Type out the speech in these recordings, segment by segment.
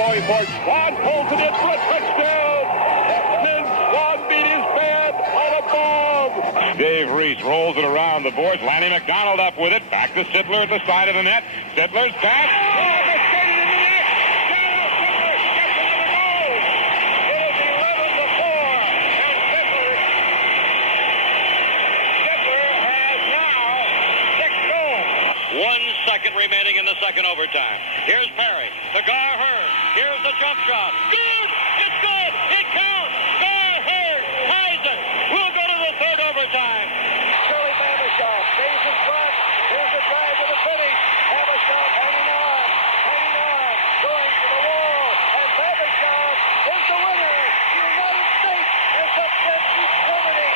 going for it. Swan pulls it in for a touchdown. And Swan beat his man on a bomb. Dave Reese rolls it around the boards. Lanny McDonald up with it. Back to Sittler at the side of the net. Sittler's back. Remaining in the second overtime. Here's Perry. The Gar Hurd. Here's the jump shot. Good! It's good! It counts! Gar Hurd ties it. We'll go to the third overtime. Shirley Babershaw stays in front. Here's the drive to the finish. Babershaw hanging on, going to the wall. And Babershaw is the winner. The United States has upset East Germany.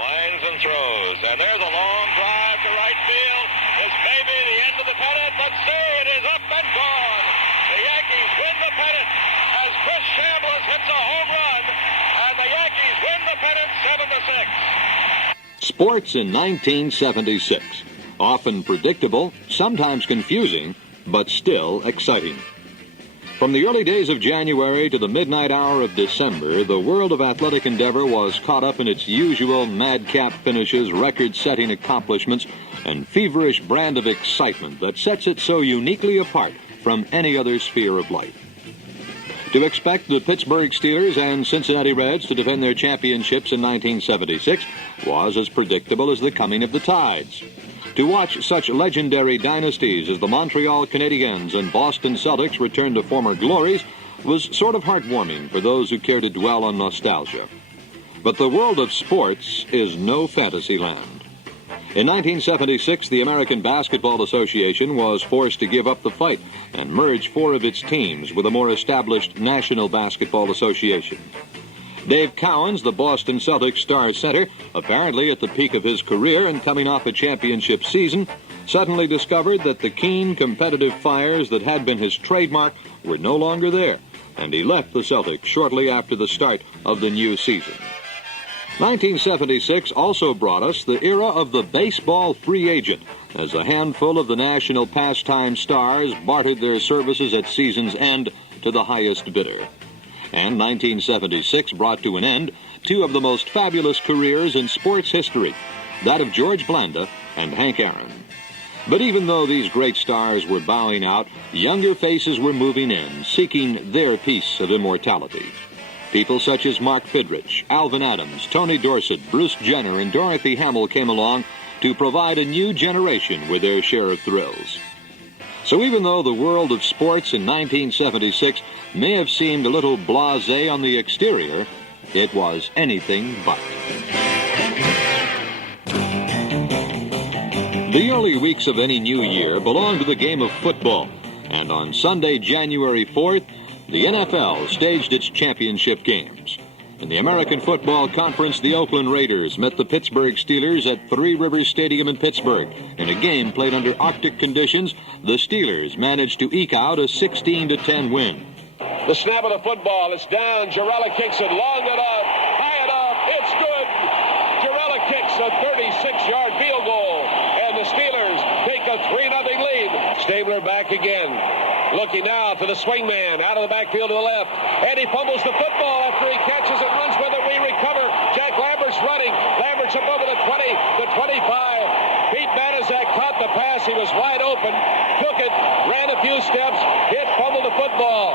Winds and throws. And there's a long drive to right field. This may be the end of the pennant, but say it is up and gone. The Yankees win the pennant as Chris Chambliss hits a home run, and the Yankees win the pennant 7-6. Sports in 1976. Often predictable, sometimes confusing, but still exciting. From the early days of January to the midnight hour of December, the world of athletic endeavor was caught up in its usual madcap finishes, record-setting accomplishments, and feverish brand of excitement that sets it so uniquely apart from any other sphere of life. To expect the Pittsburgh Steelers and Cincinnati Reds to defend their championships in 1976 was as predictable as the coming of the tides. To watch such legendary dynasties as the Montreal Canadiens and Boston Celtics return to former glories was sort of heartwarming for those who care to dwell on nostalgia. But the world of sports is no fantasy land. In 1976, the American Basketball Association was forced to give up the fight and merge 4 of its teams with a more established National Basketball Association. Dave Cowens, the Boston Celtics star center, apparently at the peak of his career and coming off a championship season, suddenly discovered that the keen, competitive fires that had been his trademark were no longer there, and he left the Celtics shortly after the start of the new season. 1976 also brought us the era of the baseball free agent, as a handful of the national pastime stars bartered their services at season's end to the highest bidder. And 1976 brought to an end 2 of the most fabulous careers in sports history, that of George Blanda and Hank Aaron. But even though these great stars were bowing out, younger faces were moving in, seeking their piece of immortality. People such as Mark Fidrich, Alvin Adams, Tony Dorsett, Bruce Jenner, and Dorothy Hamill came along to provide a new generation with their share of thrills. So even though the world of sports in 1976 may have seemed a little blasé on the exterior, it was anything but. The early weeks of any new year belong to the game of football, and on Sunday, January 4th, the NFL staged its championship games. In the American Football Conference, the Oakland Raiders met the Pittsburgh Steelers at Three Rivers Stadium in Pittsburgh. In a game played under Arctic conditions, the Steelers managed to eke out a 16-10 win. The snap of the football, it's down. Jarella kicks it long enough, high enough, it's good. Jarella kicks a 36-yard field goal, and the Steelers take a 3-0 lead. Stabler back again. Looking now to the swing man, out of the backfield to the left. And he fumbles the football after he catches it, runs with it, we recover. Jack Lambert's running. Lambert's up over the 20, the 25. Pete Banaszak caught the pass. He was wide open, took it, ran a few steps, hit, fumbled the football.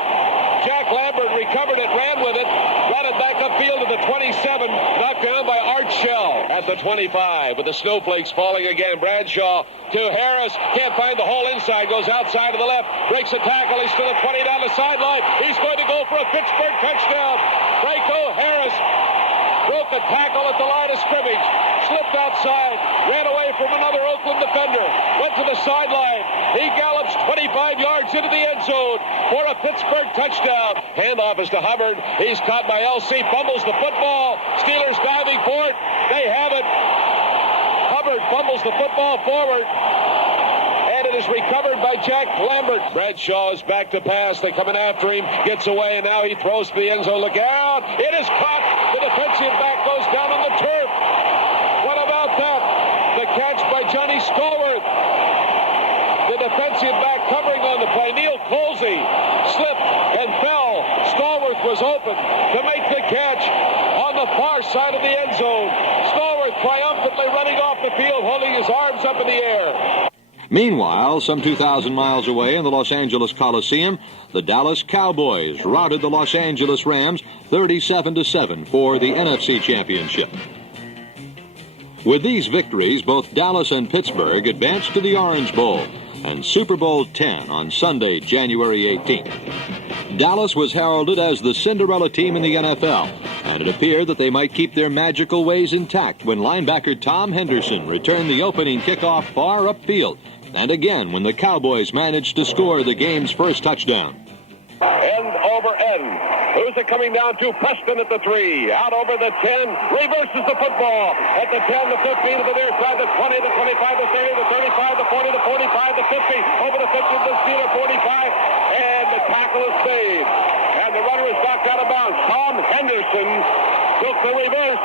Jack Lambert recovered it, ran with it, got it back upfield to the 27, knocked down by Art Shell at the 25 with the snowflakes falling again. Bradshaw to Harris, can't find the hole inside, goes outside to the left, breaks a tackle, he's to the 20 down the sideline, he's going to go for a Pittsburgh touchdown. Franco Harris broke a tackle at the line of scrimmage, slipped outside, ran away from another Oakland defender, went to the sideline, he gallops 25 yards into the end zone for a Pittsburgh touchdown. Handoff is to Hubbard, he's caught by LC, fumbles the football, Steelers diving for it, they have it. Hubbard fumbles the football forward, and it is recovered by Jack Lambert. Bradshaw is back to pass. They're coming after him, gets away, and now he throws to the end zone. Look out! It is caught. The defensive back goes down on the turf. What about that? The catch by Johnny Stallworth. The defensive back covering on the play. Neil Colsey slipped and fell. was open to make the catch on the far side of the end zone. Stallworth triumphantly running off the field, holding his arms up in the air. Meanwhile, some 2,000 miles away in the Los Angeles Coliseum, the Dallas Cowboys routed the Los Angeles Rams 37-7 for the NFC Championship. With these victories, both Dallas and Pittsburgh advanced to the Orange Bowl and Super Bowl X on Sunday, January 18th. Dallas was heralded as the Cinderella team in the NFL, and it appeared that they might keep their magical ways intact when linebacker Tom Henderson returned the opening kickoff far upfield, and again when the Cowboys managed to score the game's first touchdown. End over end. Who's it coming down to? Preston at the 3. Out over the 10. Reverses the football. At the 10, the 15, to the near side, the 20, the 25, the 30, the 35, the 40, the 45, the 50. Over the 50 to the Steeler 45. And the tackle is made. And the runner is knocked out of bounds. Tom Henderson took the reverse.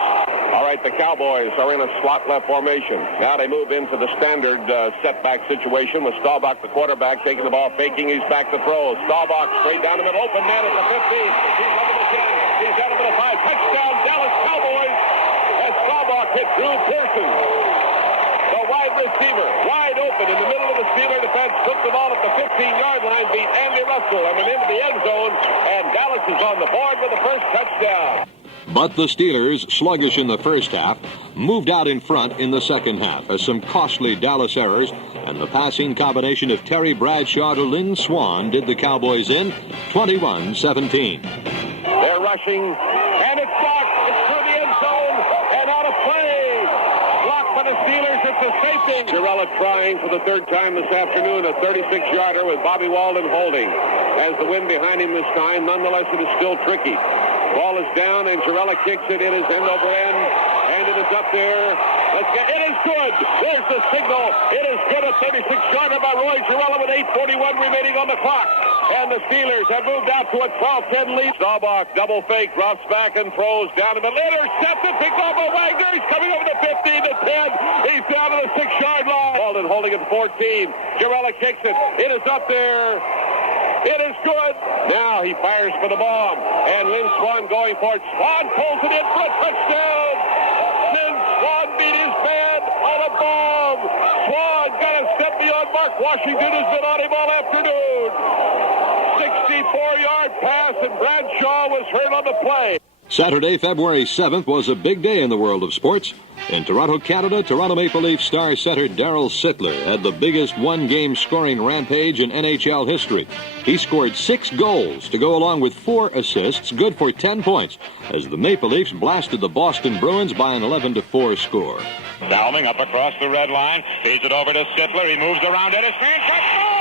All right, the Cowboys are in a slot left formation. Now they move into the standard setback situation with Staubach, the quarterback, taking the ball, faking. He's back to throw. Staubach straight down the middle, open man at the 15. He's over the 10. He's down to the 5. Touchdown, Dallas Cowboys. As Staubach hit Drew Pearson, the wide receiver, wide open in the middle of the Steeler defense, took the ball at the 15-yard line, beat Andy Russell, and went into the end zone, and Dallas is on the board with the first touchdown. But the Steelers, sluggish in the first half, moved out in front in the second half as some costly Dallas errors and the passing combination of Terry Bradshaw to Lynn Swann did the Cowboys in 21-17. They're rushing, and it's blocked. It's through the end zone and out of play. Blocked by the Steelers. It's a safety. Girella trying for the third time this afternoon, a 36-yarder with Bobby Walden holding. As the wind behind him this time, nonetheless, it is still tricky. Ball is down, and Girella kicks it. It is end over end, and it is up there. It is good. There's the signal. It is good. A 36-yarder by Roy Girella with 8:41 remaining on the clock. And the Steelers have moved out to a 12-10 lead. Staubach, double fake, drops back and throws down the middle. Intercepted, picked off by Wagner. He's coming over the 15, the 10. He's down to the 6-yard line. Walden holding at the 14. Girella kicks it. It is up there. It is good. Now he fires for the bomb. And Lynn Swann going for it. Swann pulls it in for a touchdown. Lynn Swann beat his man on a bomb. Swann got a step beyond Mark Washington, who's been on him all afternoon. 64-yard pass, and Bradshaw was hurt on the play. Saturday, February 7th was a big day in the world of sports. In Toronto, Canada, Toronto Maple Leaf star setter Darryl Sittler had the biggest one-game scoring rampage in NHL history. He scored 6 goals to go along with 4 assists, good for 10 points, as the Maple Leafs blasted the Boston Bruins by an 11-4 score. Salming up across the red line, feeds it over to Sittler. He moves around at his screen, score!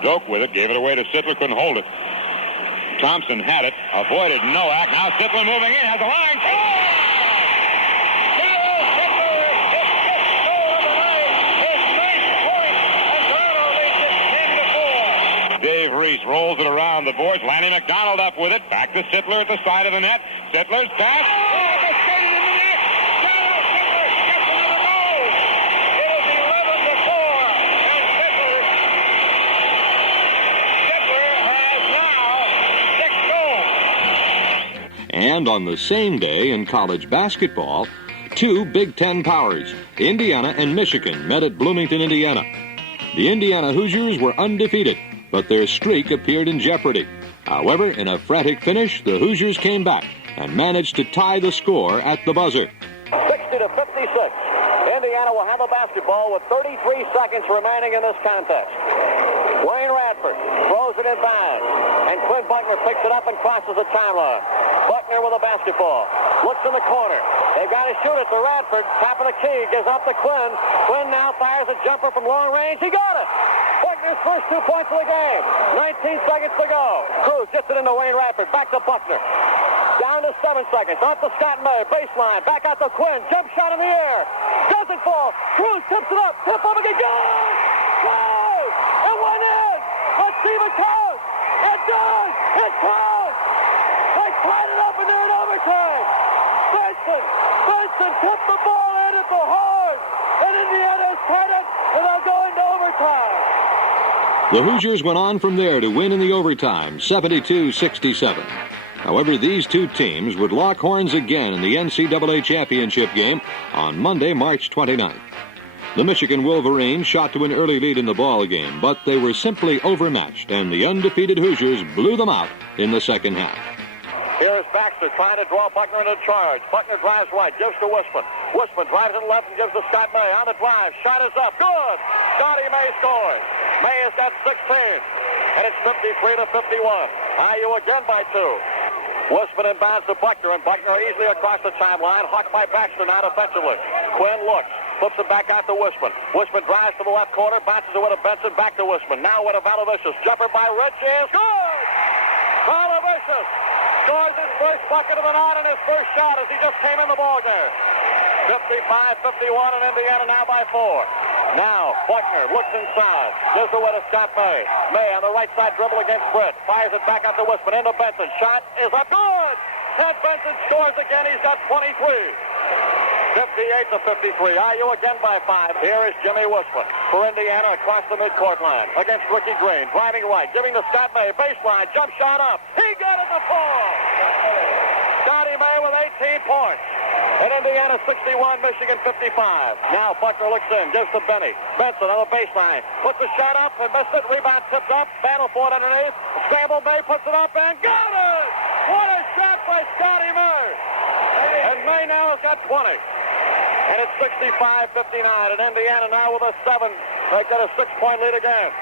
Doak with it, gave it away to Sittler, couldn't hold it. Thompson had it, avoided Nowak. Now Sittler moving in, has a line. Dave Reese rolls it around the boards. Lanny McDonald up with it. Back to Sittler at the side of the net. Sittler's pass. And on the same day in college basketball, 2 Big Ten powers, Indiana and Michigan, met at Bloomington, Indiana. The Indiana Hoosiers were undefeated, but their streak appeared in jeopardy. However, in a frantic finish, the Hoosiers came back and managed to tie the score at the buzzer. 60-56. Indiana will have a basketball with 33 seconds remaining in this contest. Wayne Radford throws it in bounds, and Clint Buckner picks it up and crosses the timeline. Buckner with a basketball. Looks in the corner. They've got to shoot it to Radford. Top of the key. Gives up to Quinn. Quinn now fires a jumper from long range. He got it. Buckner's first 2 points of the game. 19 seconds to go. Cruz gets it into Wayne Radford. Back to Buckner. Down to 7 seconds. Off to Scott Miller. Baseline. Back out to Quinn. Jump shot in the air. Doesn't fall. Cruz tips it up. Tip up again. Goal! It went in. Let's see if it counts. It does. It counts. They tied it up and they're in overtime. Benson tipped the ball in at the horn. And Indiana The Hoosiers went on from there to win in the overtime, 72-67. However, these two teams would lock horns again in the NCAA championship game on Monday, March 29th. The Michigan Wolverines shot to an early lead in the ball game, but they were simply overmatched, and the undefeated Hoosiers blew them out in the second half. Here is Baxter trying to draw Buckner into charge. Buckner drives right, gives to Wisman. Wisman drives to the left and gives to Scott May. On the drive, shot is up. Good! Scotty May scores. May has got 16. And it's 53-51. IU again by 2. Wisman inbounds to Buckner, and Buckner easily across the timeline. Hawked by Baxter now defensively. Quinn looks. Flips it back out to Wisman. Wisman drives to the left corner, bounces it with a Benson, back to Wisman. Now with a Valavicius. Jumper by Ritchie is good! Valavicius scores his first bucket of the night and his first shot as he just came in the ball game. 55-51 and Indiana now by 4. Now Buckner looks inside. Gives it with a Scott May. May on the right side dribble against Britt. Fires it back out to Wisman into Benson. Shot is up. Good! And Benson scores again. He's got 23. 58-53. IU again by 5. Here is Jimmy Wisman for Indiana across the midcourt line against Ricky Green. Driving right, giving to Scott May. Baseline, jump shot up. He got it to fall. Scotty May with 18 points. And Indiana 61, Michigan 55. Now Buckner looks in, gives to Benny. Benson on the baseline. Puts the shot up and missed it. Rebound tipped up. Battleford underneath. Scramble May puts it up and got it! What a shot by Scotty May. And May now has got 20. And it's 65-59. And Indiana now with a 7. They got a 6-point lead again.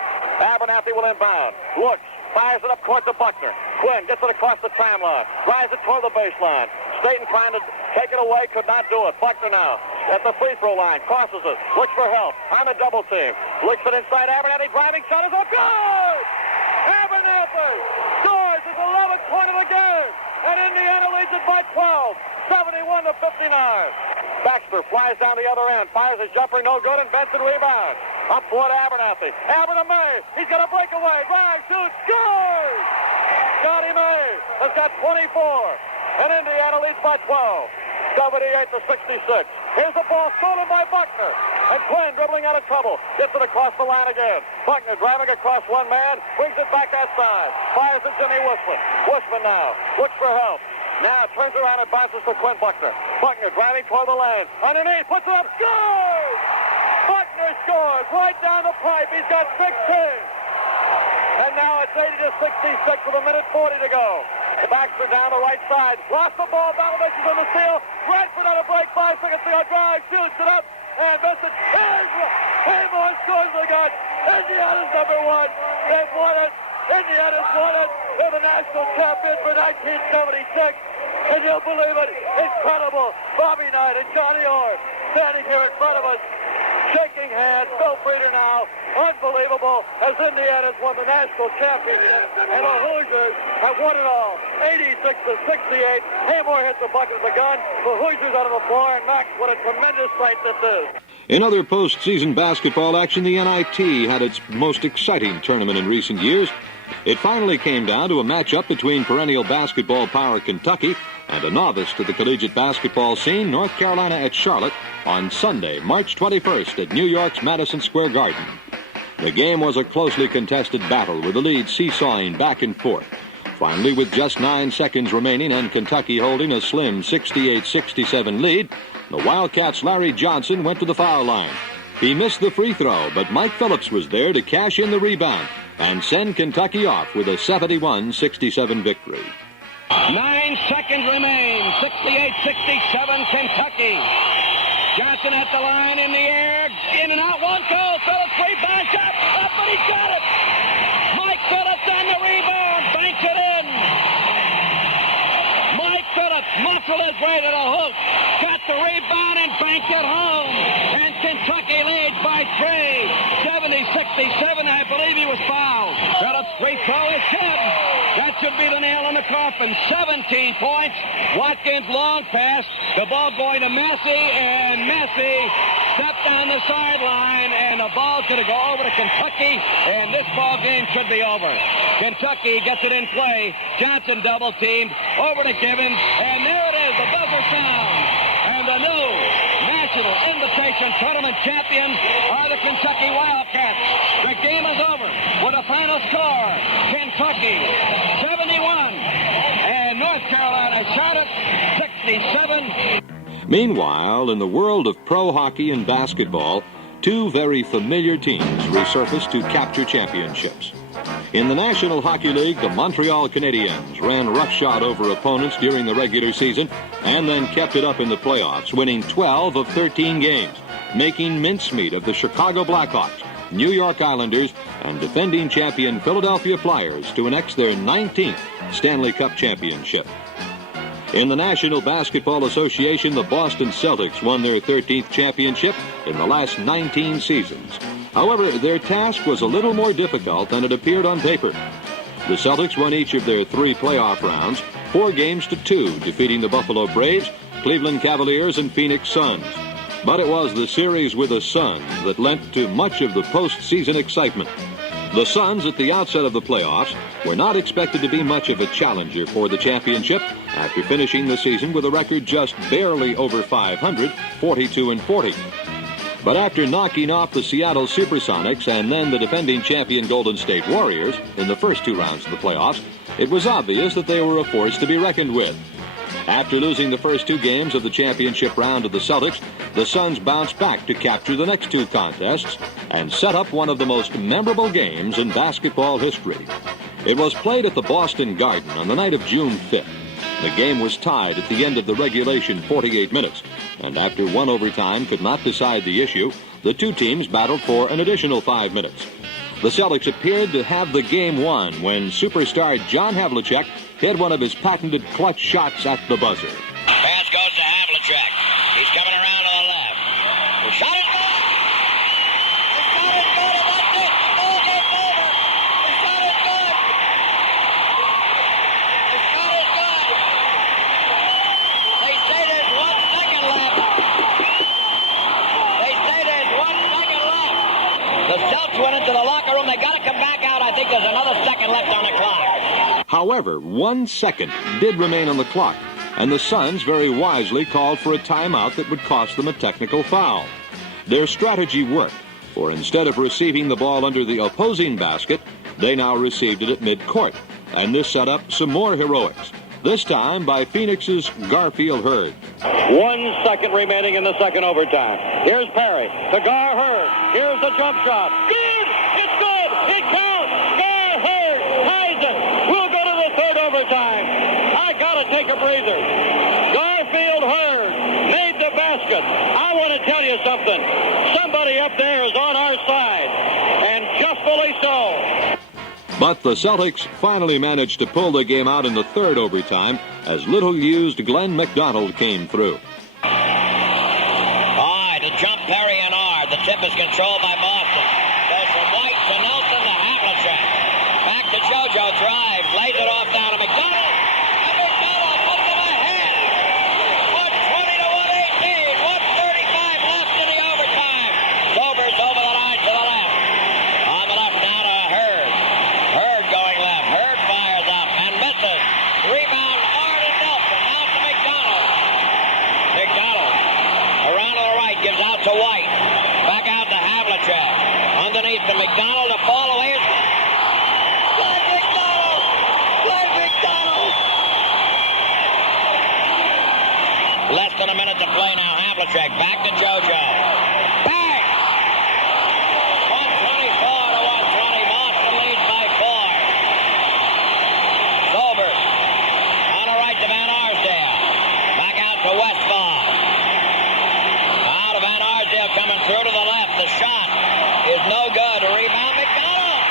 Abernathy will inbound. Looks. Fires it up court to Buckner. Quinn gets it across the timeline. Drives it toward the baseline. Staten trying to take it away. Could not do it. Buckner now at the free throw line. Crosses it. Looks for help. On the double team. Looks it inside Abernathy. Driving shot is a goal! Abernathy scores his 11th point of the game. And Indiana leads it by 12. 71-59. Baxter flies down the other end. Fires a jumper. No good. And Benson rebounds. Up toward Abernathy. May. He's got a breakaway. Drive, shoot, scores! Scotty May has got 24. And Indiana leads by 12. 78-66. Here's the ball stolen by Buckner. And Quinn dribbling out of trouble. Gets it across the line again. Buckner driving across one man. Brings it back outside. Fires to Jimmy Wisman. Wisman now looks for help. Now turns around and bounces to Quinn Buckner. Buckner driving toward the lane. Underneath, puts it up, scores! Buckner scores right down the pipe. He's got 16. And now it's 80-66 with 1:40 to go. Baxter down the right side. Lost the ball. Valovich is on the steal. Radford on a break. 5 seconds to go. Drive. Shoots it up. And misses it. Haymore scores again. Indiana's number 1. They've won it. Indiana's won it. They're the national champion for 1976. Can you believe it? Incredible. Bobby Knight and Johnny Orr standing here in front of us, shaking hands. Bill Frieder now. Unbelievable, as Indiana's won the national championship, and the Hoosiers have won it all. 86-68. Haymore hits the bucket of the gun. The Hoosiers out of the floor, and Max, what a tremendous sight this is. In other postseason basketball action, the NIT had its most exciting tournament in recent years. It finally came down to a matchup between perennial basketball power Kentucky and a novice to the collegiate basketball scene, North Carolina at Charlotte, on Sunday, March 21st at New York's Madison Square Garden. The game was a closely contested battle with the lead seesawing back and forth. Finally, with just 9 seconds remaining and Kentucky holding a slim 68-67 lead, the Wildcats' Larry Johnson went to the foul line. He missed the free throw, but Mike Phillips was there to cash in the rebound and send Kentucky off with a 71-67 victory. 9 seconds remain. 68-67 Kentucky. Johnson at the line, in the air, in and out, one goal. Phillips rebound, shot up, but he got it. Mike Phillips on the rebound, banks it in. Mike Phillips muscled his way to the hoop, got the rebound and banked it home. And Kentucky leads by 3. 70-67. I believe he was fouled. Phillips free throw is good. That should be the nail in the coffin. 17 points. Watkins long pass. The ball going to Messi, and Messi stepped on the sideline, and the ball's going to go over to Kentucky, and this ball game should be over. Kentucky gets it in play. Johnson double teamed over to Gibbons, and there it is, the buzzer sound, and the new National Invitation Tournament champions are the Kentucky Wildcats. The game is over with a final score. Kentucky 71 and North Carolina Charlotte 67. Meanwhile, in the world of pro hockey and basketball, two very familiar teams resurfaced to capture championships. In the National Hockey League, the Montreal Canadiens ran roughshod over opponents during the regular season and then kept it up in the playoffs, winning 12 of 13 games, making mincemeat of the Chicago Blackhawks, New York Islanders, and defending champion Philadelphia Flyers to annex their 19th Stanley Cup championship. In the National Basketball Association, the Boston Celtics won their 13th championship in the last 19 seasons. However, their task was a little more difficult than it appeared on paper. The Celtics won each of their 3 playoff rounds, 4-2, defeating the Buffalo Braves, Cleveland Cavaliers, and Phoenix Suns. But it was the series with the Suns that lent to much of the postseason excitement. The Suns, at the outset of the playoffs, were not expected to be much of a challenger for the championship after finishing the season with a record just barely over 500, 42-40. But after knocking off the Seattle Supersonics and then the defending champion Golden State Warriors in the first 2 rounds of the playoffs, it was obvious that they were a force to be reckoned with. After losing the first 2 games of the championship round to the Celtics, the Suns bounced back to capture the next 2 contests and set up one of the most memorable games in basketball history. It was played at the Boston Garden on the night of June 5th. The game was tied at the end of the regulation 48 minutes, and after one overtime could not decide the issue, the 2 teams battled for an additional 5 minutes. The Celtics appeared to have the game won when superstar John Havlicek hit one of his patented clutch shots at the buzzer. Pass goes to Havlicek. He's coming around to the left. The shot is good. The shot is good, and that's it. Ball game's over. The shot is good. The shot is good. They say there's 1 second left. They say there's 1 second left. The Celtics went into the locker room. They got to come back out. I think there's another second left on the clock. However, 1 second did remain on the clock, and the Suns very wisely called for a timeout that would cost them a technical foul. Their strategy worked, for instead of receiving the ball under the opposing basket, they now received it at midcourt, and this set up some more heroics, this time by Phoenix's Garfield Hurd. 1 second remaining in the second overtime. Here's Perry to Gar Hurd. Here's the jump shot. Good! It's good! It counts! Gar Hurd ties it. We'll go to the third overtime. I gotta take a breather. Garfield Hurd made the basket. I want to tell you something. Somebody up there is on our side, and justly so. But the Celtics finally managed to pull the game out in the third overtime as little-used Glenn McDonald came through. All right, to jump Perry and R. The tip is controlled by Boston. Goes from White to Nelson to Havlicek. Back to JoJo, drives, lays it off down to McDonald. And McDonald puts them ahead. 120 to 118. 135 left in the overtime. Sobers over the line to the left. On the left now to Hurd. Hurd going left. Hurd fires up and misses. Rebound hard to Nelson. Now to McDonald. McDonald around to the right, gives out to White. Back out to Havlicek. Underneath to McDonald to fall away. Glenn McDonald! Glenn McDonald! Less than a minute to play now. Havlicek back to JoJo. Bang! 124 to 120. Boston leads by 4. Sobers. On the right to Van Arsdale. Back out to Westphal. Now to Van Arsdale coming through to the left. The shot is no good. A rebound McDonald.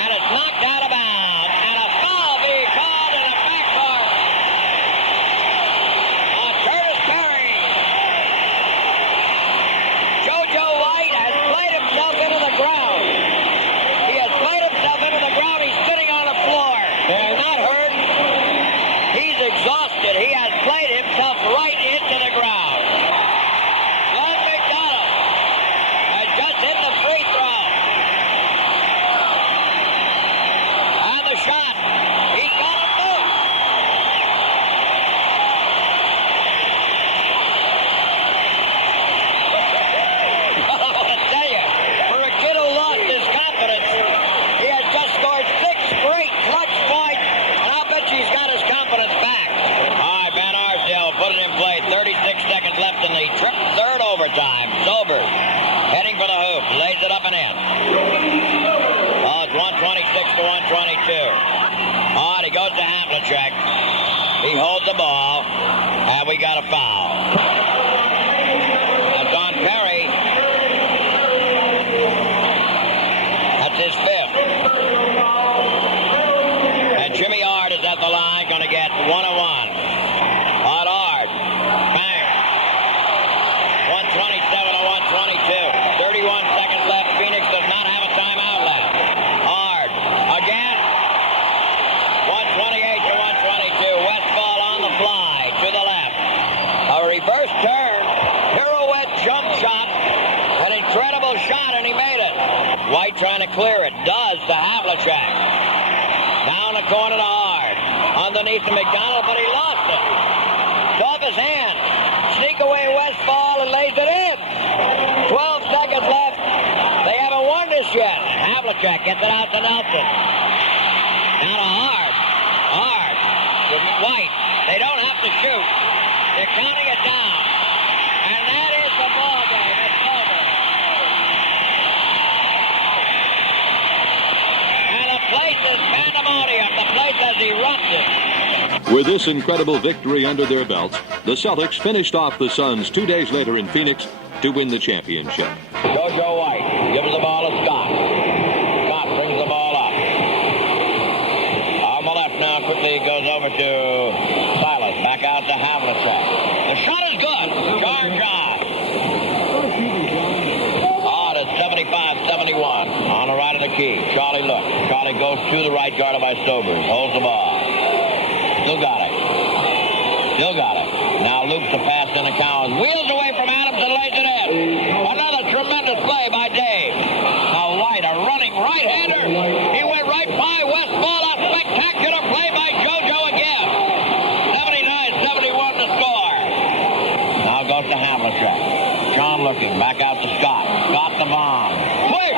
And it's knocked out of bounds. And a foul being called in the backcourt on Curtis Perry. overtime. Sobers heading for the hoop. Lays it up and in. Oh, it's 126 to 122. Oh, and he goes to Havlicek. He holds the ball, and we got a foul. That's on Perry. That's his fifth. And Jimmy Ard is at the line, going to get 1-1. On Ard. Bang. 127 to 122. 31 seconds left. Phoenix does not have a timeout left. Ard. Again. 128 to 122. Westfall on the fly to the left. A reverse turn. Pirouette jump shot. An incredible shot, and he made it. White trying to clear it. Does to Havlicek. Down the corner to Ard. Underneath to McDonald, but he lost it. It's off his hand. Sneak away Westfall and lays it in. 12 seconds left. They haven't won this yet. Havlicek gets it out to Nelson. Now to Ard. Ard with White. They don't have to shoot. They're counting it down. And that is the ball game. It's over. And the place is pandemonium. The place has erupted. With this incredible victory under their belts, the Celtics finished off the Suns 2 days later in Phoenix to win the championship. Jojo White gives the ball to Scott. Scott brings the ball up. On the left now, quickly goes over to Silas. Back out to Havlicek. The shot is good. Charge on. On at 75-71. On the right of the key. Charlie looks. Charlie goes to the right, guarded by Sobers. Holds the ball. Still got it. Still got it. Now loops the pass into Collins. Wheels away from Adams and lays it in. Another tremendous play by Dave. Now White, a running right-hander. He went right by Westfall. A spectacular play by JoJo again. 79-71 to score. Now goes to Havlicek. John looking. Back out to Scott. Scott the bomb. Quick!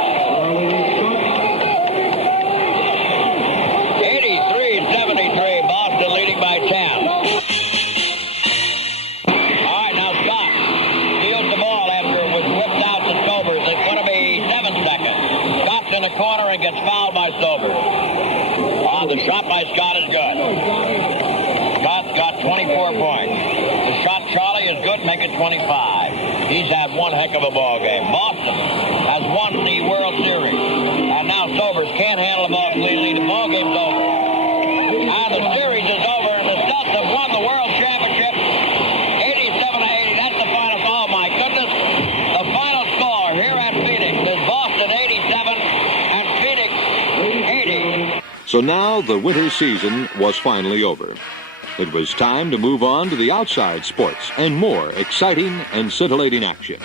83-73. Boston leading by 10. All right, now Scott steals the ball after it was whipped out to Sobers. It's going to be 7 seconds. Scott's in the corner and gets fouled by Sobers. The shot by Scott is good. Scott's got 24 points. The shot Charlie is good, make it 25. He's had one heck of a ball game. Boston has won the World Series. And now Sobers can't handle the ball cleanly. The ball game's over. And the series is over, and the Celtics have won the World Championship 87-80. That's the final. Oh, my goodness. The final score here at Phoenix is Boston 87 and Phoenix 80. So now the winter season was finally over. It was time to move on to the outside sports and more exciting and scintillating action.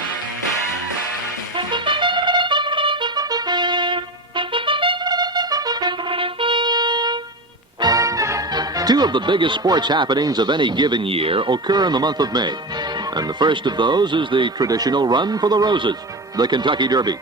Two of the biggest sports happenings of any given year occur in the month of May. And the first of those is the traditional Run for the Roses, the Kentucky Derby.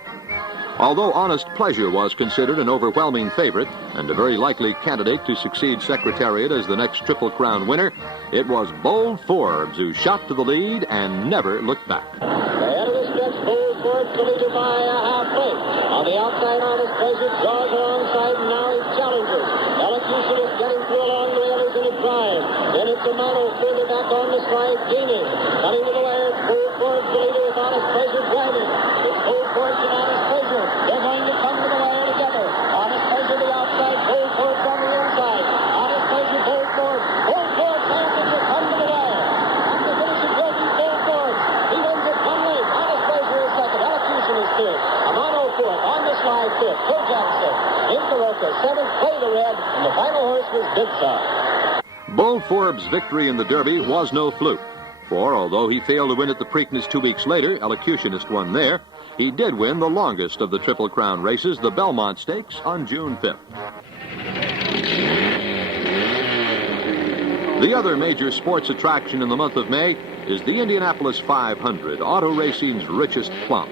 Although Honest Pleasure was considered an overwhelming favorite and a very likely candidate to succeed Secretariat as the next Triple Crown winner, it was Bold Forbes who shot to the lead and never looked back. The head of the stretch, Bold Forbes to lead it by a half plate. On the outside, Honest Pleasure draws alongside, and now he's challenger. Elocution is getting through along the others in the drive. Then it's Amano further back on the slide, gaining. Coming to the wire, it's Bold Forbes to lead it with Honest Pleasure driving. It's Bold Forbes and Honest Pleasure. They're going to come to the wire together. Honest Pleasure to the outside, Bold Forbes on the inside. Honest Pleasure, Bold Forbes. Bold Forbes hands it to come to the wire. At the finish, it will be Bold Forbes. He wins it one length. Honest Pleasure is second. Elocution is third. Amano fourth. On the slide, fifth. Kojak sixth. Incaroka seventh. Play the red. And the final horse was Big Shot. Bold Forbes' victory in the Derby was no fluke. For although he failed to win at the Preakness 2 weeks later, Elocutionist won there, he did win the longest of the Triple Crown races, the Belmont Stakes, on June 5th. The other major sports attraction in the month of May is the Indianapolis 500, auto racing's richest plum.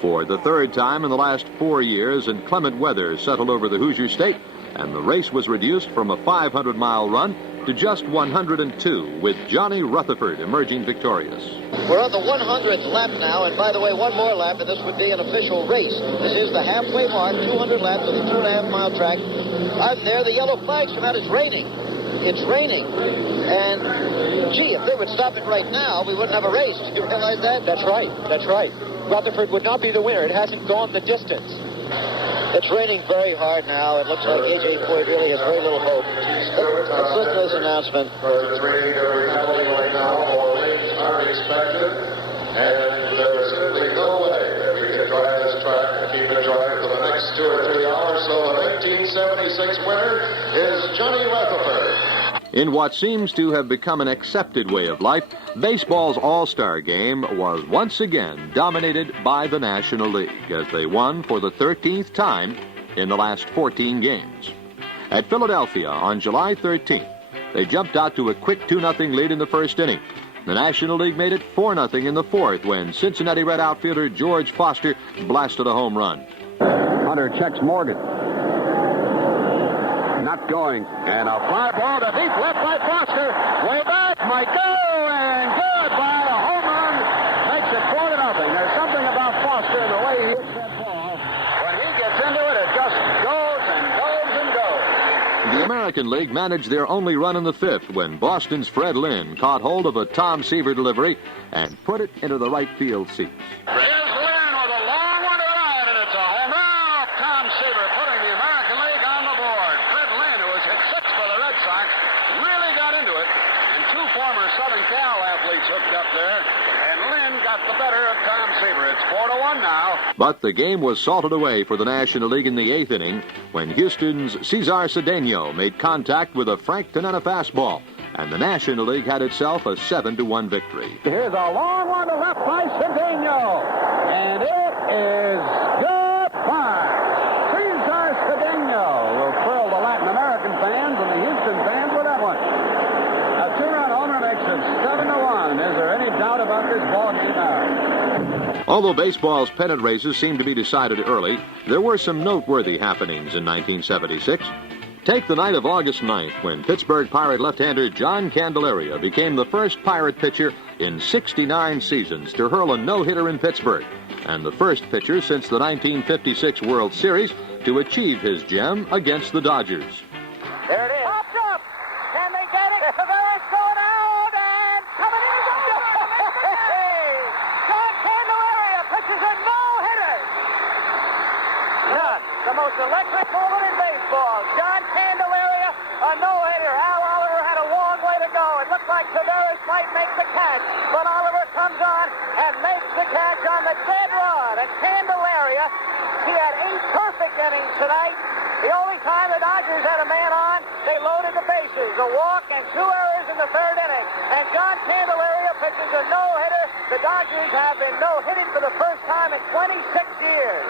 For the third time in the last 4 years, inclement weather settled over the Hoosier State, and the race was reduced from a 500-mile run to just 102, with Johnny Rutherford emerging victorious. We're on the 100th lap now, and by the way, one more lap, and this would be an official race. This is the halfway mark, 200 laps of the 2.5-mile track. I'm there, the yellow flags come out. It's raining. It's raining. And, gee, if they would stop it right now, we wouldn't have a race. Do you realize that? That's right. That's right. Rutherford would not be the winner. It hasn't gone the distance. It's raining very hard now. It looks like A.J. Foyt really has very little hope. Let's listen to this announcement. It's raining very heavily right now. More rains are expected. And there is simply no way that we can drive this track and keep it dry for the next 2 or 3 hours. So the 1976 winner is Johnny Rutherford. In what seems to have become an accepted way of life, baseball's All-Star Game was once again dominated by the National League as they won for the 13th time in the last 14 games. At Philadelphia on July 13th, they jumped out to a quick 2-0 lead in the first inning. The National League made it 4-0 in the fourth when Cincinnati Red outfielder George Foster blasted a home run. Hunter checks Morgan. Not going. And a fly ball to deep left by Foster. Way back. Might go. And goodbye. A home run. Makes it 4-0. There's something about Foster and the way he hits that ball. When he gets into it, it just goes and goes and goes. The American League managed their only run in the fifth when Boston's Fred Lynn caught hold of a Tom Seaver delivery and put it into the right field seats. Here's Lynn with a long one to ride, and it's a home run off Tom Seaver, putting the American League on the board. Fred Lynn, who was hit 6 for the Red Sox, really got into it, and 2 former Southern Cal athletes hooked up there, and Lynn got the better of Tom Seaver. It's 4-1 now. But the game was salted away for the National League in the 8th inning when Houston's Cesar Cedeno made contact with a Frank Tanana fastball, and the National League had itself a 7-1 victory. Here's a long one to left by Cedeno, and it is goodbye. Cesar Cedeno will thrill the Latin American fans and the Houston fans with that one. A 2-run homer makes it 7-1. Is there any doubt about this ball game now? Although baseball's pennant races seemed to be decided early, there were some noteworthy happenings in 1976. Take the night of August 9th when Pittsburgh Pirate left-hander John Candelaria became the first Pirate pitcher in 69 seasons to hurl a no-hitter in Pittsburgh, and the first pitcher since the 1956 World Series to achieve his gem against the Dodgers. There it is. Popped up. Can they get it? It's going out and coming in. John Candelaria pitches a no-hitter. Yeah, the most electric moment in baseball. John Candelaria, a no-hitter. Al Oliver had a long way to go. It looked like Severus might make the catch, but Oliver comes on and makes the catch on the dead run. And Candelaria, he had 8 perfect innings tonight. The only time the Dodgers had a man on, they loaded the bases. A walk and 2 errors in the 3rd inning. And John Candelaria pitches a no-hitter. The Dodgers have been no-hitting for the first time in 26 years.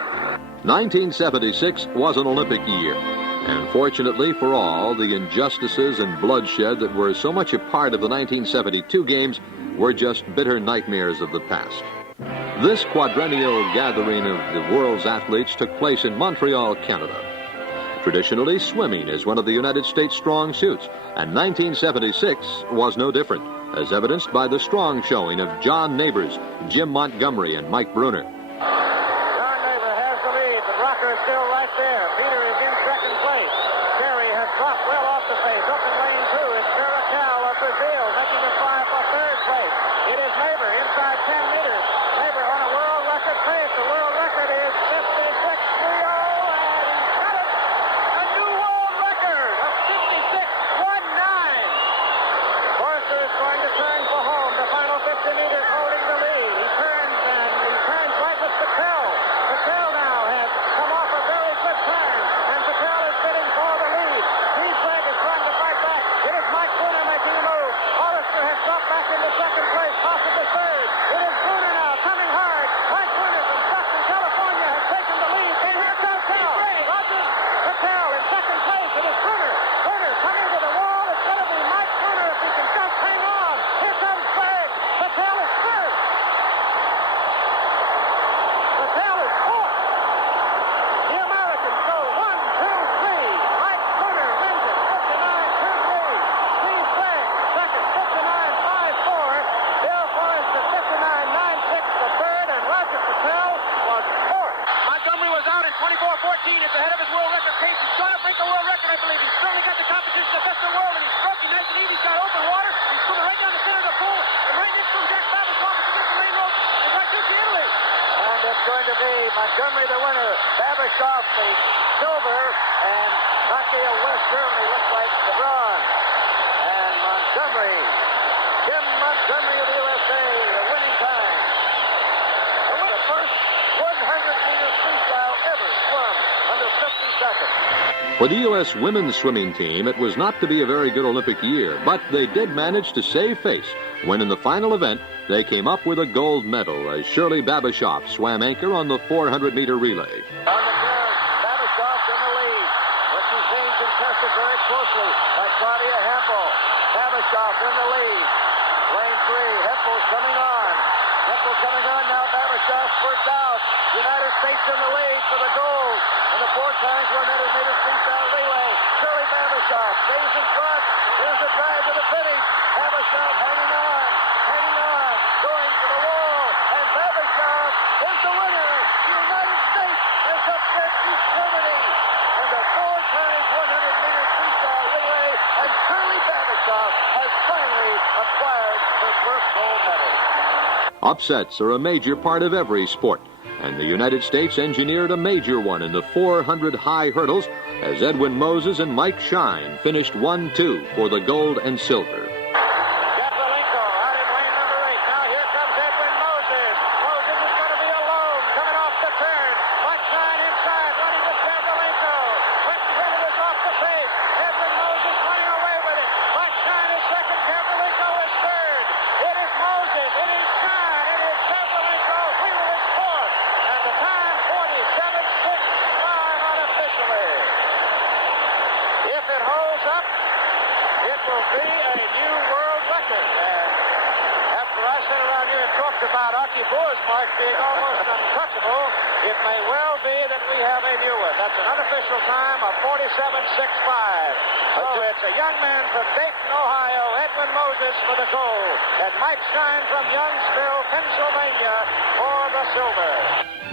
1976 was an Olympic year, and fortunately for all, the injustices and bloodshed that were so much a part of the 1972 games were just bitter nightmares of the past. This quadrennial gathering of the world's athletes took place in Montreal, Canada. Traditionally, swimming is one of the United States' strong suits, and 1976 was no different, as evidenced by the strong showing of John Neighbors, Jim Montgomery, and Mike Bruner. John Neighbor has the lead, but Rocker is still right there. Peter is in 2nd place. Terry has dropped well off the pace. Up in lane 2, it's Caracal of Brazil making a fly for 3rd place. It is Neighbor inside 10 meters. Neighbor on a world record pace. The world record is 56.30, and he's got it. A new world record of 56.19. Forster is going to turn for home. The final 50 meters holding the lead. He turns right with Patel. Patel now has come off a very good turn. going to be Montgomery the winner, Babashoff the silver, and Nadia West Germany looks like the bronze. And Montgomery, Jim Montgomery of the USA, the winning time. The first 100-meter freestyle ever swum under 50 seconds. For the U.S. women's swimming team, it was not to be a very good Olympic year, but they did manage to save face when in the final event they came up with a gold medal as Shirley Babashoff swam anchor on the 400-meter relay. On the curve, Babashoff's in the lead, but she's being contested very closely by Claudia Hempel. Babashoff in the lead. Lane 3, Hempel's coming on. Hempel coming on now, Babashoff spurts out. United States in the lead for the gold. And the 4 times 100-meter freestyle relay. Shirley Babashoff stays in front. Here's the drive to the finish. Babashoff hanging on, going to the wall. And Babashoff is the winner. The United States has upset East Germany. And the 4 times 100-meter freestyle relay. And Shirley Babashoff has finally acquired her first gold medal. Upsets are a major part of every sport, and the United States engineered a major one in the 400 high hurdles as Edwin Moses and Mike Shine finished 1-2 for the gold and silver. Gazalenko out in lane number 8. Now here comes Edwin Moses. Moses is going to be alone coming off the turn. Mike Shine inside running with Gazalenko. Left-handed is off the pace. Edwin Moses running away with it. Mike Shine is second. Gazalenko is third. It is Moses. It is Shine. It is Gazalenko. Wheeler is fourth. And the time 47.65 unofficially. If it holds up, it will be a new world record. And after I sat around here and talked about Aki Boer's mark being almost untouchable, it may well be that we have a new one. That's an unofficial time of 47.65. So it's a young man from Dayton, Ohio, Edwin Moses for the gold, and Mike Shine from Youngsville, Pennsylvania for the silver.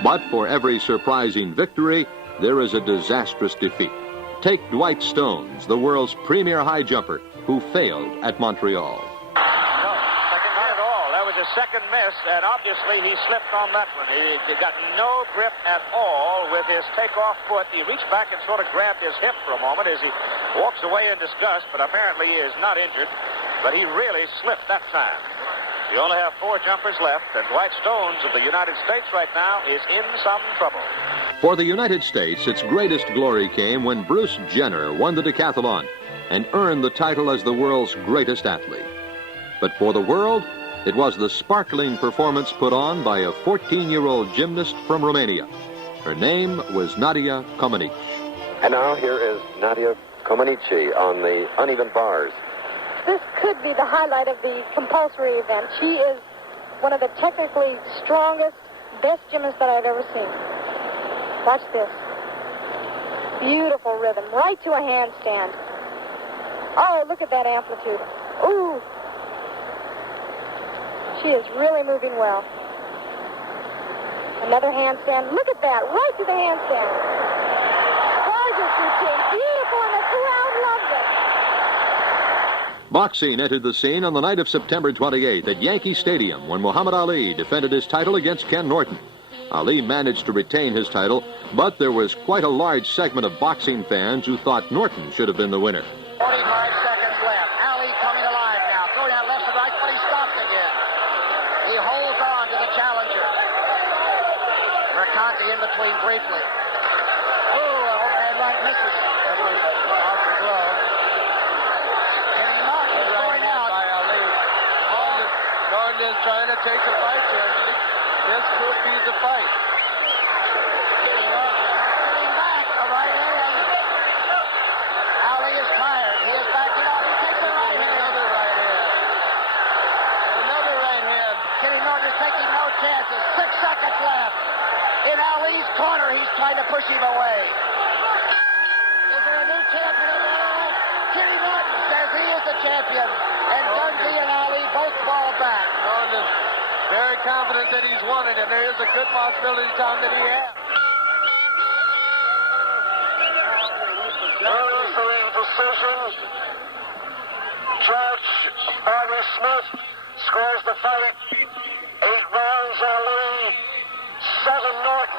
But for every surprising victory, there is a disastrous defeat. Take Dwight Stones, the world's premier high jumper, who failed at Montreal. No, second not at all. That was a second miss, and obviously he slipped on that one. He got no grip at all with his takeoff foot. He reached back and sort of grabbed his hip for a moment as he walks away in disgust, but apparently he is not injured. But he really slipped that time. You only have 4 jumpers left, and Dwight Stones of the United States right now is in some trouble. For the United States, its greatest glory came when Bruce Jenner won the decathlon and earned the title as the world's greatest athlete. But for the world, it was the sparkling performance put on by a 14-year-old gymnast from Romania. Her name was Nadia Comaneci. And now here is Nadia Comaneci on the uneven bars. This could be the highlight of the compulsory event. She is one of the technically strongest, best gymnasts that I've ever seen. Watch this. Beautiful rhythm, right to a handstand. Oh, look at that amplitude. Ooh. She is really moving well. Another handstand. Look at that, right to the handstand. Gorgeous routine, beautiful, and the crowd loved it. Boxing entered the scene on the night of September 28th at Yankee Stadium when Muhammad Ali defended his title against Ken Norton. Ali managed to retain his title, but there was quite a large segment of boxing fans who thought Norton should have been the winner. 45 seconds left. Ali coming alive now. Throwing out left and right, but he stopped again. He holds on to the challenger. Mercanti in between briefly. Ooh, overhand right misses. That was off the glove. Kenny Norton is going out. By Ali. Norton is trying to take the fight here. This could be the fight. Kenny Norton getting back. A right hand. Ali is tired. He is backing up. He takes a right hand. Another right hand. Another right hand. Kenny Norton is taking no chances. 6 seconds left. In Ali's corner, he's trying to push him away. Is there a new champion of the world? Kenny Norton says he is the champion. And Dundee and Ali both fall back. Norton is very confident that he's won it, and there is a good possibility, Tom, that he has. Referee decision. Judge Barry Smith scores the fight. 8 rounds Ali, 7 Norton.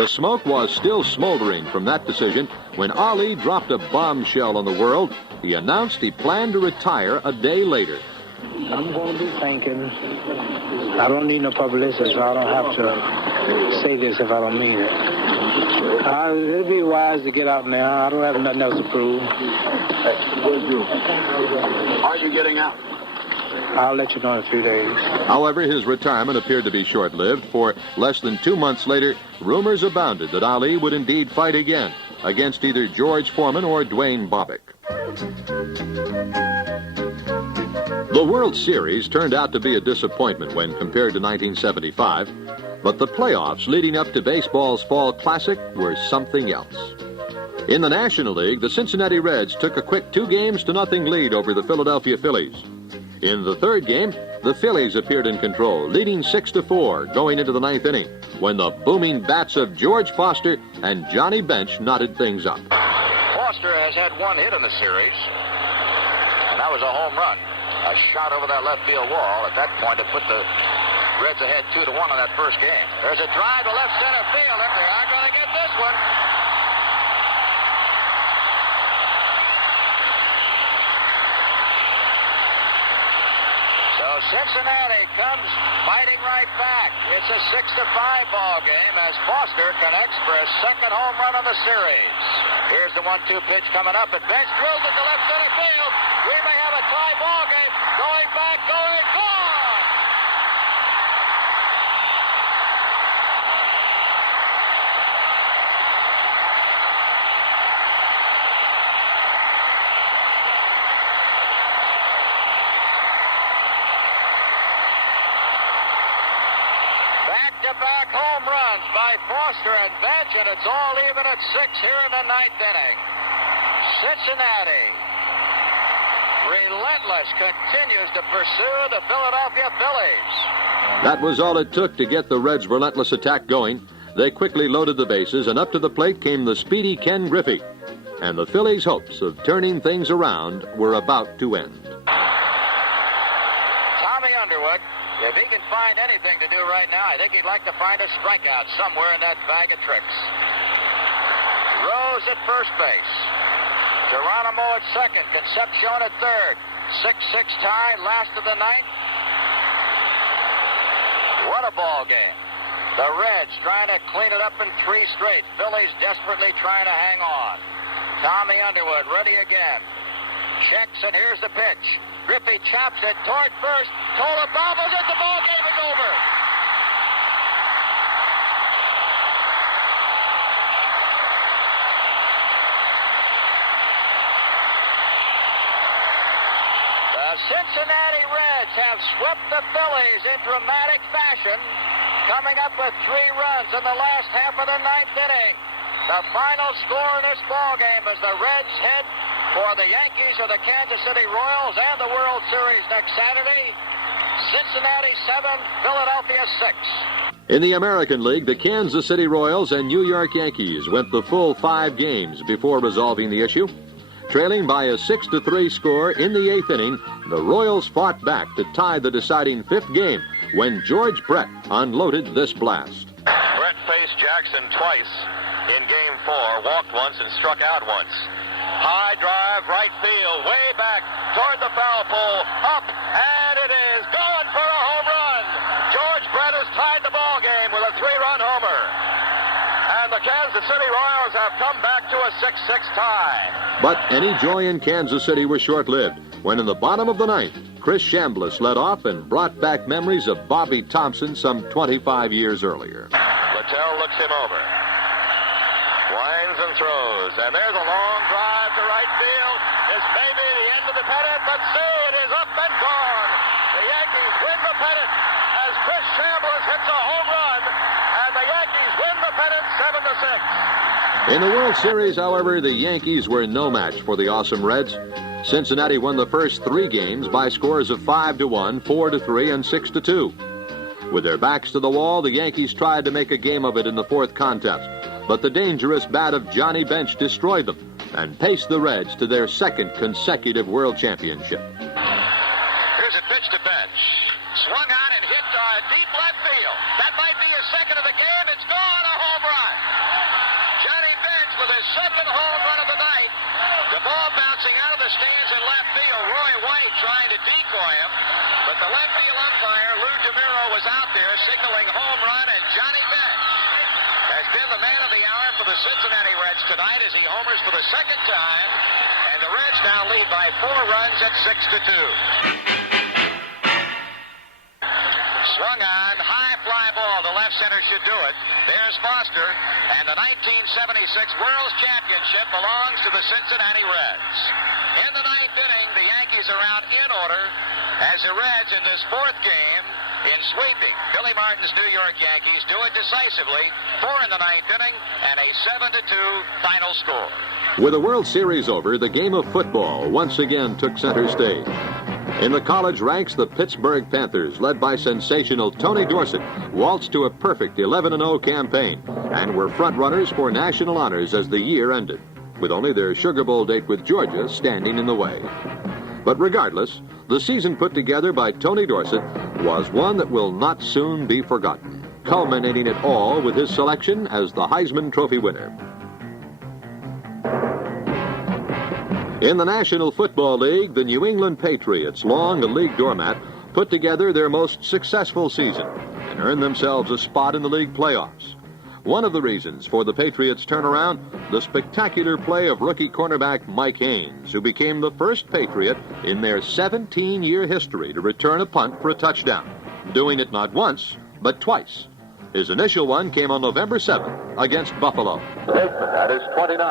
The smoke was still smoldering from that decision when Ali dropped a bombshell on the world. He announced he planned to retire a day later. I'm going to be thinking. I don't need no publicity, so I don't have to say this if I don't mean it. It'd be wise to get out now. I don't have nothing else to prove. Are you getting out? I'll let you know in a few days. However, his retirement appeared to be short-lived, for less than 2 months later, rumors abounded that Ali would indeed fight again against either George Foreman or Dwayne Bobbick. The World Series turned out to be a disappointment when compared to 1975, but the playoffs leading up to baseball's Fall Classic were something else. In the National League, the Cincinnati Reds took a quick 2-0 lead over the Philadelphia Phillies. In the third game, the Phillies appeared in control, leading 6-4 going into the ninth inning, when the booming bats of George Foster and Johnny Bench knotted things up. Foster has had one hit in the series, and that was a home run. A shot over that left field wall. At that point, it put the Reds ahead 2-1 on that first game. There's a drive to left center field, and they are going to get this one. So Cincinnati comes fighting right back. It's a 6-5 ball game as Foster connects for his second home run of the series. Here's the 1-2 pitch coming up, and Bench drills it to left center field. We may have a tie ball game. Going back, going, gone! Back-to-back home runs by Foster and Bench, and it's all even at 6 here in the ninth inning. Cincinnati, relentless, continues to pursue the Philadelphia Phillies. That was all it took to get the Reds' relentless attack going. They quickly loaded the bases, and up to the plate came the speedy Ken Griffey. And the Phillies' hopes of turning things around were about to end. Tommy Underwood, if he can find anything to do right now, I think he'd like to find a strikeout somewhere in that bag of tricks. Rose at first base. Geronimo at second. Concepcion at third. 6-6 tie, last of the ninth. What a ball game. The Reds trying to clean it up in 3 straight. Phillies desperately trying to hang on. Tommy Underwood ready again. Checks, and here's the pitch. Griffey chops it toward first. Tola bobbles it. The ball game is over. Cincinnati Reds have swept the Phillies in dramatic fashion, coming up with 3 runs in the last half of the ninth inning. The final score in this ballgame is the Reds head for the Yankees or the Kansas City Royals and the World Series next Saturday. Cincinnati 7, Philadelphia 6. In the American League, the Kansas City Royals and New York Yankees went the full 5 games before resolving the issue. Trailing by a 6-3 score in the 8th inning, the Royals fought back to tie the deciding 5th game when George Brett unloaded this blast. Brett faced Jackson twice in Game 4, walked once and struck out once. High drive, right field, way back toward the foul pole, up, and it is going for a home run. George Brett has tied the ball game with a 3-run homer. And the Kansas City Royals have come back to a 6-6 tie. But any joy in Kansas City was short-lived when in the bottom of the ninth, Chris Chambliss led off and brought back memories of Bobby Thompson some 25 years earlier. Littell looks him over. Winds and throws. And there's a long drive to right field. This may be the end of the pennant, but see, it is up and gone. The Yankees win the pennant as Chris Chambliss hits a home run, and the Yankees win the pennant 7-6. In the World Series, however, the Yankees were no match for the awesome Reds. Cincinnati won the first 3 games by scores of 5-1, 4-3, and 6-2. With their backs to the wall, the Yankees tried to make a game of it in the 4th contest, but the dangerous bat of Johnny Bench destroyed them and paced the Reds to their 2nd consecutive World Championship. Here's a pitch to Bench. Swung on and hit deep left field. That might be his second of the game. It's gone, a home run. second home run of the night. The ball bouncing out of the stands in left field. Roy White trying to decoy him. But the left field umpire, Lou DeMuro, was out there signaling home run, and Johnny Bench has been the man of the hour for the Cincinnati Reds tonight as he homers for the second time. And the Reds now lead by 4 runs at 6-2. Swung on, high fly ball to left center should do it. There's Foster, and the 1976 World's Championship belongs to the Cincinnati Reds. In the 9th inning, the Yankees are out in order as the Reds in this 4th game in sweeping. Billy Martin's New York Yankees do it decisively. 4 in the 9th inning and a 7-2 final score. With the World Series over, the game of football once again took center stage. In the college ranks, the Pittsburgh Panthers, led by sensational Tony Dorsett, waltzed to a perfect 11-0 campaign and were front-runners for national honors as the year ended, with only their Sugar Bowl date with Georgia standing in the way. But regardless, the season put together by Tony Dorsett was one that will not soon be forgotten, culminating it all with his selection as the Heisman Trophy winner. In the National Football League, the New England Patriots, long a league doormat, put together their most successful season and earned themselves a spot in the league playoffs. One of the reasons for the Patriots' turnaround, the spectacular play of rookie cornerback Mike Haynes, who became the first Patriot in their 17-year history to return a punt for a touchdown, doing it not once, but twice. His initial one came on November 7th against Buffalo. Bateman at his 29,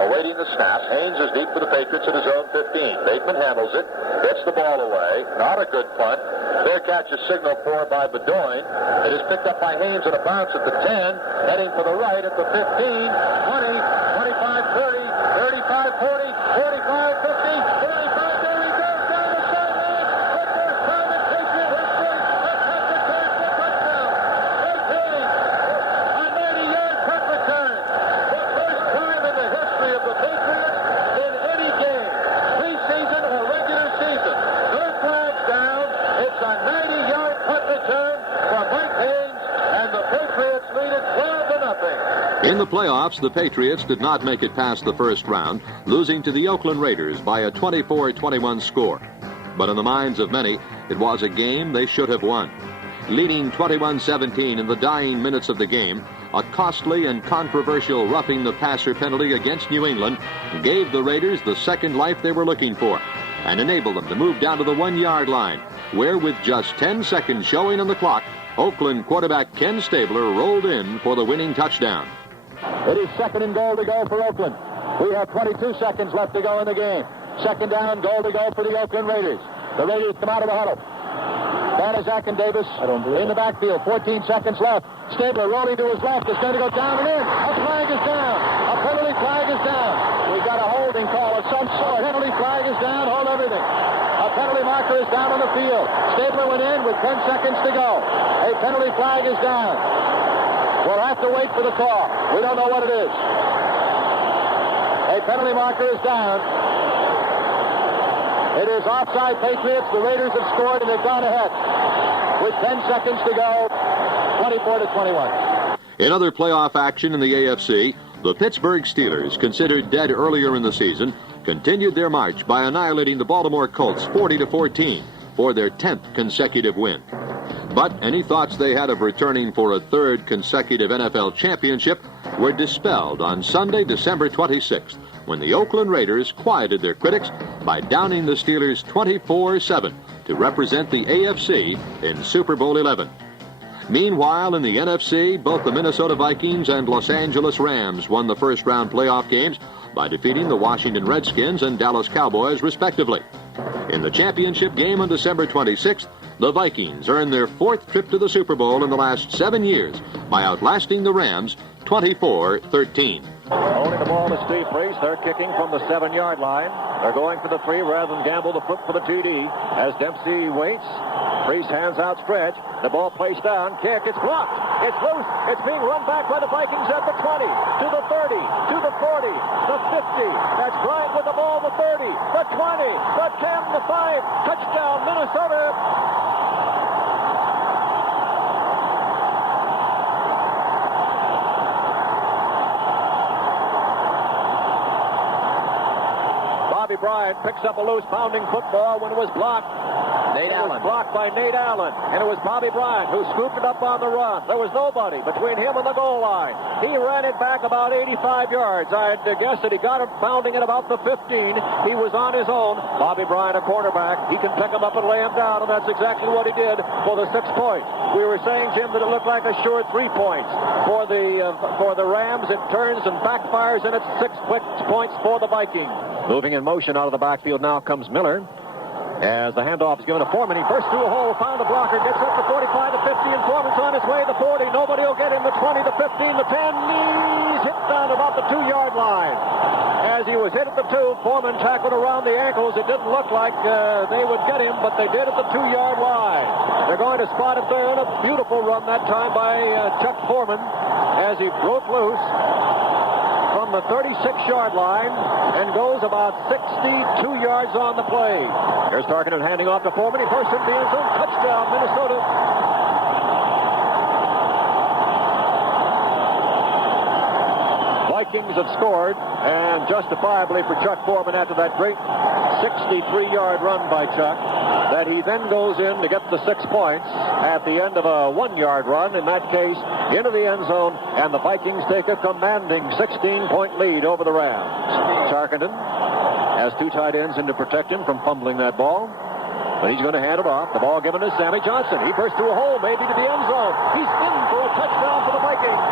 awaiting the snap. Haynes is deep for the Patriots at his own 15. Bateman handles it, gets the ball away. Not a good punt. Fair catch is signaled for by Bedoin. It is picked up by Haynes at a bounce at the 10, heading for the right at the 15, 20, 25, 30, 35, 40, 45, 50, 35. There he goes down the sideline. For the first time in Patriot history, a punt return for touchdown. A 90-yard punt return. The first time in the history of the Patriots in any game, preseason or regular season. No flags down. It's a 90-yard punt return for Mike Haynes, and the Patriots lead it 12-0. In the playoffs, the Patriots did not make it past the first round, losing to the Oakland Raiders by a 24-21 score. But in the minds of many, it was a game they should have won. Leading 21-17 in the dying minutes of the game, a costly and controversial roughing the passer penalty against New England gave the Raiders the second life they were looking for and enabled them to move down to the 1-yard line, where with just 10 seconds showing on the clock, Oakland quarterback Ken Stabler rolled in for the winning touchdown. It is 2nd and goal to go for Oakland. We have 22 seconds left to go in the game. 2nd down, goal to go for the Oakland Raiders. The Raiders come out of the huddle. Banaszak and Davis in the backfield. 14 seconds left. Stabler rolling to his left. Is going to go down and in. A flag is down. A penalty flag is down. We've got a holding call of some sort. Penalty flag is down. Hold everything. A penalty marker is down on the field. Stabler went in with 10 seconds to go. A penalty flag is down. We'll have to wait for the call. We don't know what it is. A penalty marker is down. It is offside Patriots. The Raiders have scored and they've gone ahead. With 10 seconds to go, 24-21. In other playoff action in the AFC, the Pittsburgh Steelers, considered dead earlier in the season, continued their march by annihilating the Baltimore Colts 40-14 for their 10th consecutive win. But any thoughts they had of returning for a 3rd consecutive NFL championship were dispelled on Sunday, December 26th, when the Oakland Raiders quieted their critics by downing the Steelers 24-7 to represent the AFC in Super Bowl XI. Meanwhile, in the NFC, both the Minnesota Vikings and Los Angeles Rams won the first-round playoff games by defeating the Washington Redskins and Dallas Cowboys, respectively. In the championship game on December 26th, the Vikings earned their 4th trip to the Super Bowl in the last 7 years by outlasting the Rams 24-13. Holding the ball to Steve Priest. They're kicking from the 7-yard line. They're going for the 3 rather than gamble the foot for the TD. As Dempsey waits, Priest hands outstretched. The ball placed down. Kick. It's blocked. It's loose. It's being run back by the Vikings at the 20, to the 30, to the 40, the 50. That's Bryant with the ball, the 30, the 20, the 10, the 5. Touchdown, Minnesota. Bryant picks up a loose pounding football when it was blocked. It was blocked by Nate Allen, and it was Bobby Bryant who scooped it up on the run. There was nobody between him and the goal line. He ran it back about 85 yards. I'd guess that he got it pounding at about the 15. He was on his own. Bobby Bryant, a quarterback, he can pick him up and lay him down, and that's exactly what he did for the 6 points. We were saying, Jim, that it looked like a sure 3 points. For the Rams, it turns and backfires, and it's 6 quick points for the Vikings. Moving in motion out of the backfield now comes Miller. As the handoff is given to Foreman, he bursts through a hole, found the blocker, gets up to 45 to 50, and Foreman's on his way to 40. Nobody will get him to 20 to 15 to 10. He's hit down about the 2-yard line. As he was hit at the 2, Foreman tackled around the ankles. It didn't look like they would get him, but they did at the 2-yard line. They're going to spot it there, and a beautiful run that time by Chuck Foreman as he broke loose from the 36-yard line and goes about 62 yards on the play. Here's Tarkenton handing off to Foreman. He bursts into the end zone. Touchdown, Minnesota. Vikings have scored, and justifiably for Chuck Foreman after that great 63-yard run by Chuck, that he then goes in to get the 6 points at the end of a 1-yard run, in that case, into the end zone, and the Vikings take a commanding 16-point lead over the Rams. Tarkenton has 2 tight ends in to protect him from fumbling that ball, but he's going to hand it off. The ball given to Sammy Johnson. He bursts through a hole, maybe to the end zone. He's in for a touchdown for the Vikings.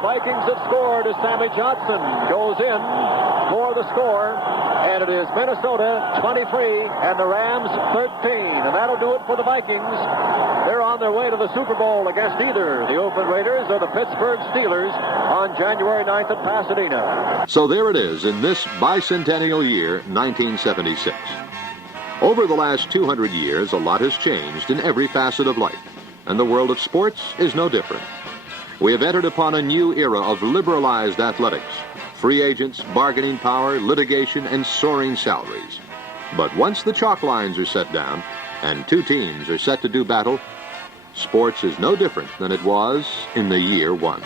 Vikings have scored as Sammy Johnson goes in for the score, and it is Minnesota 23 and the Rams 13, and that'll do it for the Vikings. They're on their way to the Super Bowl against either the Oakland Raiders or the Pittsburgh Steelers on January 9th at Pasadena. So there it is in this bicentennial year, 1976. Over the last 200 years, a lot has changed in every facet of life, and the world of sports is no different. We have entered upon a new era of liberalized athletics, free agents, bargaining power, litigation, and soaring salaries. But once the chalk lines are set down and 2 teams are set to do battle, sports is no different than it was in the year 1.